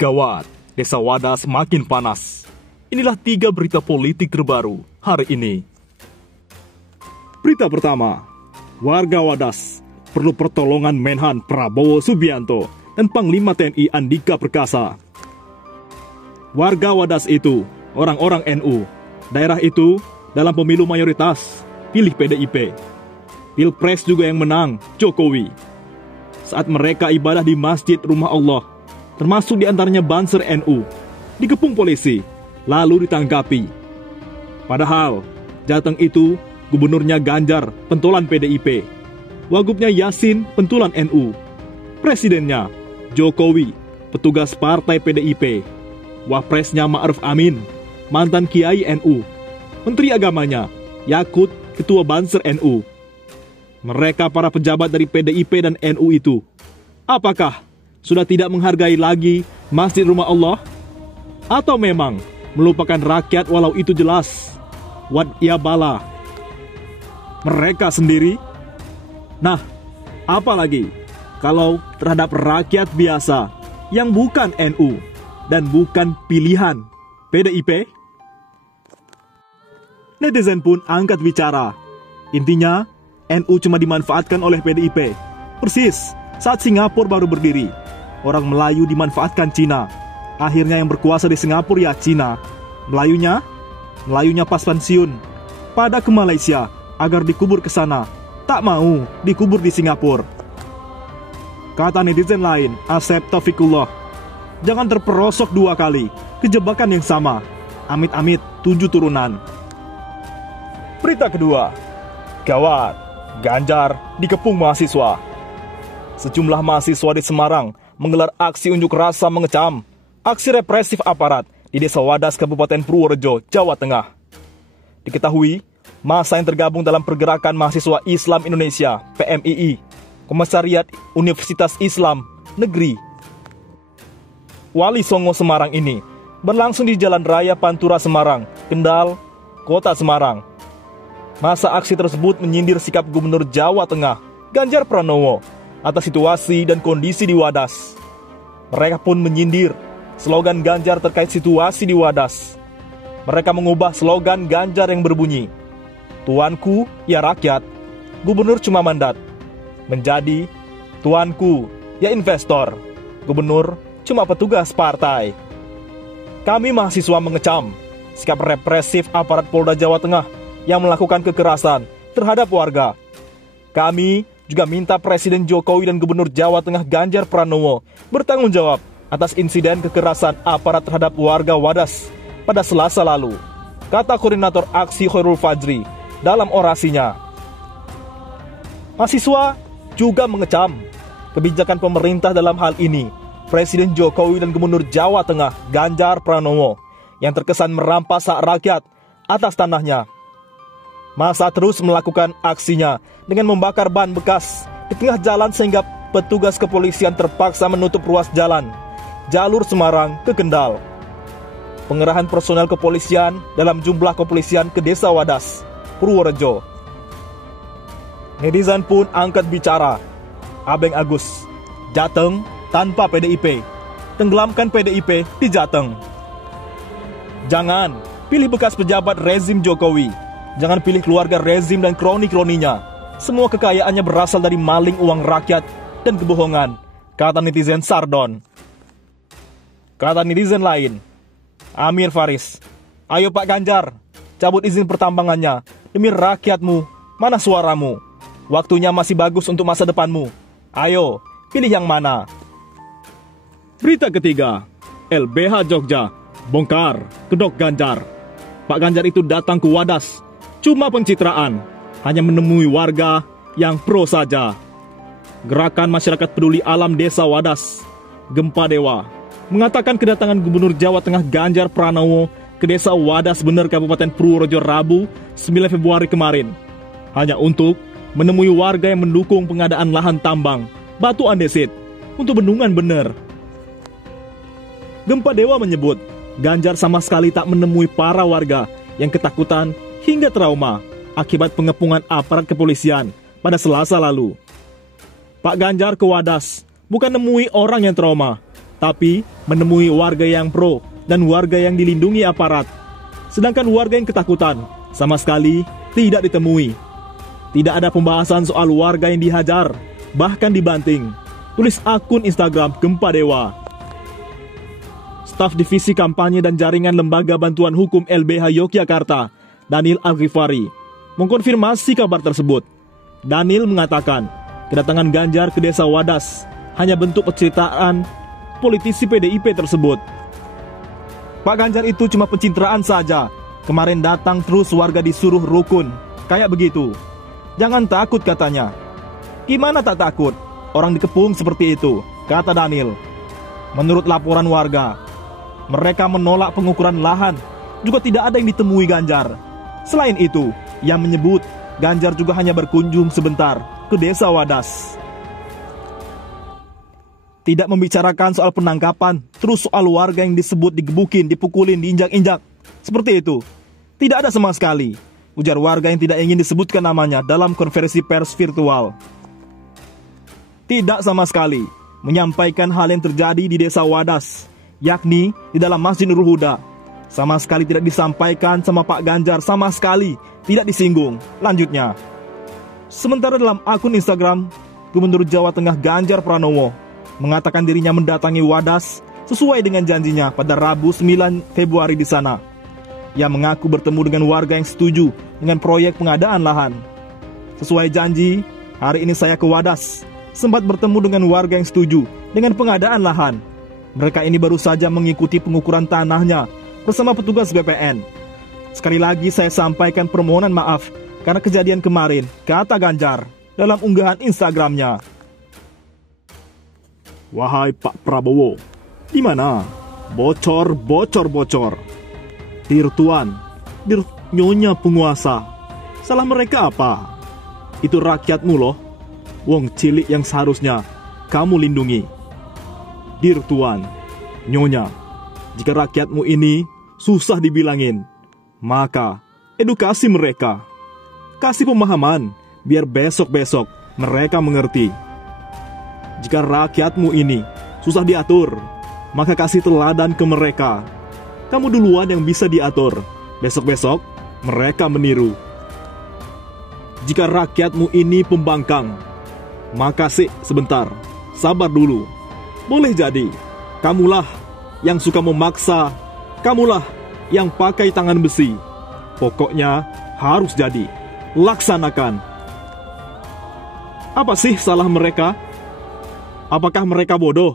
Gawat, Desa Wadas makin panas. Inilah 3 berita politik terbaru hari ini. Berita pertama, warga Wadas perlu pertolongan Menhan Prabowo Subianto dan Panglima TNI Andika Perkasa. Warga Wadas itu orang-orang NU. Daerah itu dalam pemilu mayoritas pilih PDIP. Pilpres juga yang menang Jokowi. Saat mereka ibadah di masjid rumah Allah, termasuk diantaranya Banser NU, dikepung polisi, lalu ditangkapi. Padahal, Jateng itu gubernurnya Ganjar, pentolan PDIP. Wagubnya Yasin, pentolan NU. Presidennya Jokowi, petugas partai PDIP. Wapresnya Ma'ruf Amin, mantan Kiai NU. Menteri agamanya Yakut, ketua Banser NU. Mereka para pejabat dari PDIP dan NU itu, apakah sudah tidak menghargai lagi masjid rumah Allah? Atau memang melupakan rakyat walau itu jelas Wadyabala mereka sendiri? Nah, apalagi kalau terhadap rakyat biasa yang bukan NU dan bukan pilihan PDIP? Netizen pun angkat bicara. Intinya, NU cuma dimanfaatkan oleh PDIP. Persis saat Singapura baru berdiri, orang Melayu dimanfaatkan Cina. Akhirnya yang berkuasa di Singapura ya Cina. Melayunya pas pensiun pada ke Malaysia agar dikubur ke sana. Tak mau dikubur di Singapura. Kata netizen lain, Asep Taufikullah, jangan terperosok 2 kali ke jebakan yang sama. Amit-amit 7 turunan. Berita kedua, gawat, Ganjar dikepung mahasiswa. Sejumlah mahasiswa di Semarang menggelar aksi unjuk rasa mengecam aksi represif aparat di Desa Wadas, Kabupaten Purworejo, Jawa Tengah. Diketahui, massa yang tergabung dalam Pergerakan Mahasiswa Islam Indonesia (PMII), Komisariat Universitas Islam Negeri Wali Songo Semarang ini berlangsung di Jalan Raya Pantura Semarang, Kendal, Kota Semarang. Masa aksi tersebut menyindir sikap Gubernur Jawa Tengah, Ganjar Pranowo, atas situasi dan kondisi di Wadas. Mereka pun menyindir slogan Ganjar terkait situasi di Wadas. Mereka mengubah slogan Ganjar yang berbunyi, "Tuanku ya rakyat, Gubernur cuma mandat," menjadi "Tuanku ya investor, Gubernur cuma petugas partai." Kami mahasiswa mengecam sikap represif aparat Polda Jawa Tengah yang melakukan kekerasan terhadap warga. Kami juga minta Presiden Jokowi dan Gubernur Jawa Tengah Ganjar Pranowo bertanggung jawab atas insiden kekerasan aparat terhadap warga Wadas pada Selasa lalu, kata Koordinator Aksi Khairul Fajri dalam orasinya. Mahasiswa juga mengecam kebijakan pemerintah dalam hal ini, Presiden Jokowi dan Gubernur Jawa Tengah Ganjar Pranowo yang terkesan merampas hak rakyat atas tanahnya. Massa terus melakukan aksinya dengan membakar ban bekas di tengah jalan sehingga petugas kepolisian terpaksa menutup ruas jalan jalur Semarang ke Kendal. Pengerahan personel kepolisian dalam jumlah kepolisian ke Desa Wadas, Purworejo. Netizen pun angkat bicara. Abeng Agus, Jateng tanpa PDIP, tenggelamkan PDIP di Jateng. Jangan pilih bekas pejabat rezim Jokowi. Jangan pilih keluarga rezim dan kroni-kroninya. Semua kekayaannya berasal dari maling uang rakyat dan kebohongan, kata netizen Sardon. Kata netizen lain, Amir Faris, ayo Pak Ganjar, cabut izin pertambangannya. Demi rakyatmu, mana suaramu? Waktunya masih bagus untuk masa depanmu. Ayo, pilih yang mana? Berita ketiga, LBH Jogja bongkar kedok Ganjar. Pak Ganjar itu datang ke Wadas cuma pencitraan, hanya menemui warga yang pro saja. Gerakan Masyarakat Peduli Alam Desa Wadas, Gempa Dewa, mengatakan kedatangan Gubernur Jawa Tengah Ganjar Pranowo ke Desa Wadas Bener, Kabupaten Purworejo Rabu 9 Februari kemarin hanya untuk menemui warga yang mendukung pengadaan lahan tambang batu andesit untuk bendungan Bener. Gempa Dewa menyebut Ganjar sama sekali tak menemui para warga yang ketakutan hingga trauma akibat pengepungan aparat kepolisian pada Selasa lalu. Pak Ganjar ke Wadas bukan nemui orang yang trauma, tapi menemui warga yang pro dan warga yang dilindungi aparat. Sedangkan warga yang ketakutan sama sekali tidak ditemui. Tidak ada pembahasan soal warga yang dihajar, bahkan dibanting. Tulis akun Instagram Gempa Dewa. Staf Divisi Kampanye dan Jaringan Lembaga Bantuan Hukum LBH Yogyakarta, Daniel Al-Ghifari, mengkonfirmasi kabar tersebut. Daniel mengatakan, kedatangan Ganjar ke Desa Wadas hanya bentuk pencitraan politisi PDIP tersebut. Pak Ganjar itu cuma pencitraan saja. Kemarin datang terus warga disuruh rukun. Kayak begitu. Jangan takut katanya. Gimana tak takut? Orang dikepung seperti itu, kata Daniel. Menurut laporan warga, mereka menolak pengukuran lahan. Juga tidak ada yang ditemui Ganjar. Selain itu, ia menyebut Ganjar juga hanya berkunjung sebentar ke Desa Wadas. Tidak membicarakan soal penangkapan, terus soal warga yang disebut digebukin, dipukulin, diinjak-injak. Seperti itu. Tidak ada sama sekali, ujar warga yang tidak ingin disebutkan namanya dalam konferensi pers virtual. Tidak sama sekali menyampaikan hal yang terjadi di Desa Wadas, yakni di dalam Masjid Nurul Huda. Sama sekali tidak disampaikan sama Pak Ganjar, sama sekali tidak disinggung. Lanjutnya, sementara dalam akun Instagram, Gubernur Jawa Tengah Ganjar Pranowo mengatakan dirinya mendatangi Wadas sesuai dengan janjinya pada Rabu 9 Februari di sana. Ia mengaku bertemu dengan warga yang setuju dengan proyek pengadaan lahan. Sesuai janji, hari ini saya ke Wadas, sempat bertemu dengan warga yang setuju dengan pengadaan lahan. Mereka ini baru saja mengikuti pengukuran tanahnya bersama petugas BPN. Sekali lagi saya sampaikan permohonan maaf karena kejadian kemarin, kata Ganjar dalam unggahan Instagramnya. Wahai Pak Prabowo, di mana? Bocor. Dir Tuan, dir nyonya penguasa. Salah mereka apa? Itu rakyatmu loh. Wong cilik yang seharusnya kamu lindungi. Dir Tuan, nyonya, jika rakyatmu ini susah dibilangin, maka edukasi mereka. Kasih pemahaman, biar besok-besok mereka mengerti. Jika rakyatmu ini susah diatur, maka kasih teladan ke mereka. Kamu duluan yang bisa diatur, besok-besok mereka meniru. Jika rakyatmu ini pembangkang, maka sebentar, sabar dulu. Boleh jadi, kamulah yang suka memaksa, kamulah yang pakai tangan besi. Pokoknya harus jadi, laksanakan. Apa sih salah mereka? Apakah mereka bodoh?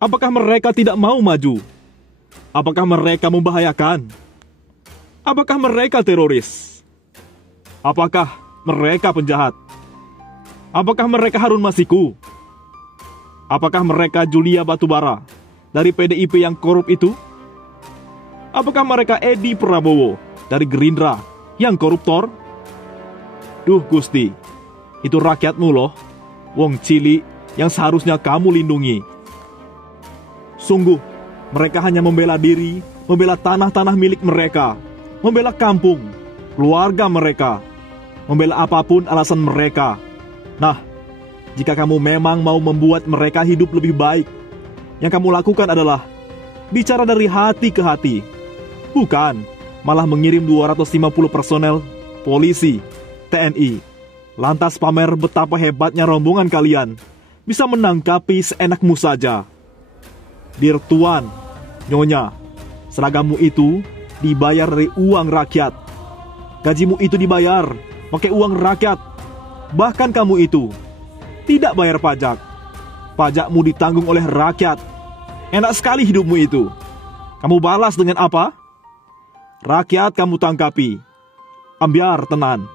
Apakah mereka tidak mau maju? Apakah mereka membahayakan? Apakah mereka teroris? Apakah mereka penjahat? Apakah mereka Harun Masiku? Apakah mereka Julia Batubara dari PDIP yang korup itu? Apakah mereka Edi Prabowo dari Gerindra yang koruptor? Duh Gusti, itu rakyatmu loh, wong cilik yang seharusnya kamu lindungi. Sungguh, mereka hanya membela diri, membela tanah-tanah milik mereka, membela kampung, keluarga mereka, membela apapun alasan mereka. Nah, jika kamu memang mau membuat mereka hidup lebih baik, yang kamu lakukan adalah bicara dari hati ke hati, bukan malah mengirim 250 personel polisi, TNI, lantas pamer betapa hebatnya rombongan kalian bisa menangkapi seenakmu saja. Dir Tuan, nyonya, seragammu itu dibayar dari uang rakyat. Gajimu itu dibayar pakai uang rakyat. Bahkan kamu itu tidak bayar pajak. Pajakmu ditanggung oleh rakyat. Enak sekali hidupmu itu. Kamu balas dengan apa? Rakyat kamu tangkapi. Ambiar tenan.